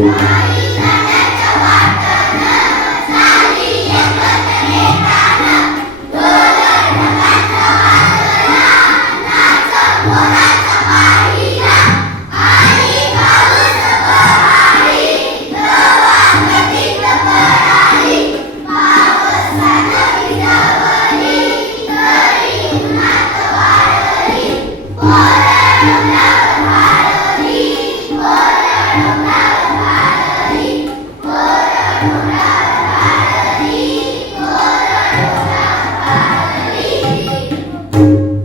प्राइशा नाचा बातना, साली एंगा जनेकाना, दोलर नगाचा बातना, नाचा पोराचा पाईडा, आणी बावुस पहाडी, दवां कचित पराली, पावस्पान निजवरी, तरी Thank you.